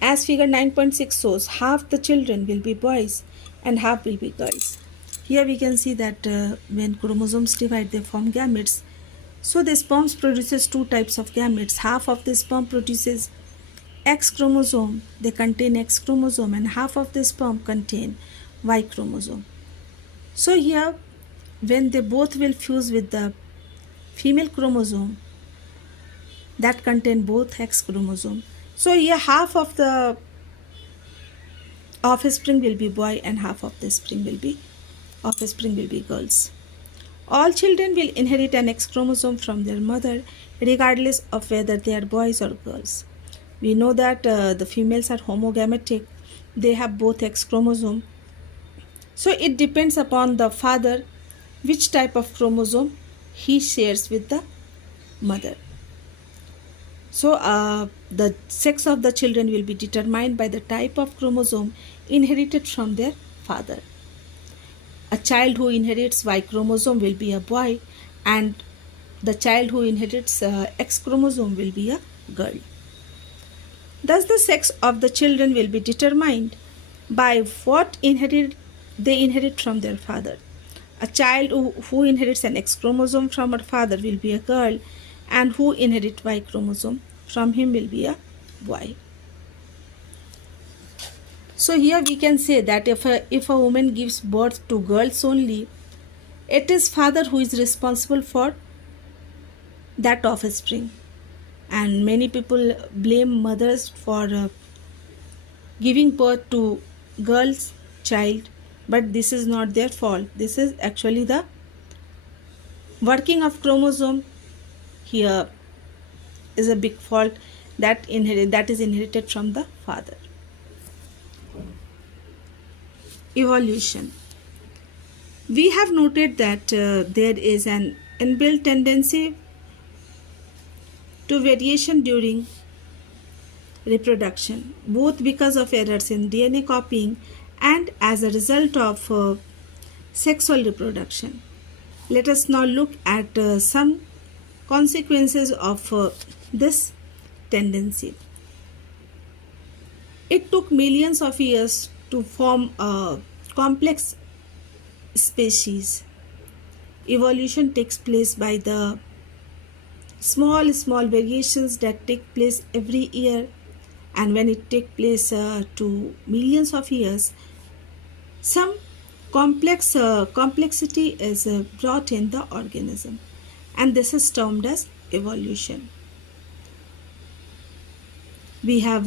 As figure 9.6 shows, half the children will be boys and half will be girls. Here we can see that when chromosomes divide, they form gametes. So the sperm produces two types of gametes. Half of the sperm produces X chromosome, they contain X chromosome, and half of the sperm contain Y chromosome. So here, when they both will fuse with the female chromosome that contain both X chromosome, so here half of the offspring will be boy and half of the offspring will be girls. All children will inherit an X chromosome from their mother, regardless of whether they are boys or girls. We know that the females are homogametic, they have both X chromosome. So it depends upon the father which type of chromosome he shares with the mother. So the sex of the children will be determined by the type of chromosome inherited from their father. A child who inherits Y chromosome will be a boy, and the child who inherits X chromosome will be a girl. Thus, the sex of the children will be determined by what they inherit from their father. A child who inherits an X chromosome from her father will be a girl, and who inherits Y chromosome from him will be a boy. So here we can say that if a woman gives birth to girls only, it is father who is responsible for that offspring. And many people blame mothers for giving birth to girls child, but this is not their fault. This is actually the working of chromosome here is a big fault that is inherited from the father. Evolution. We have noted that there is an inbuilt tendency to variation during reproduction, both because of errors in DNA copying and as a result of sexual reproduction. Let us now look at some consequences of this tendency. It took millions of years to form a complex species. Evolution takes place by the small variations that take place every year, and when it takes place to millions of years, some complexity is brought in the organism, and this is termed as evolution. We have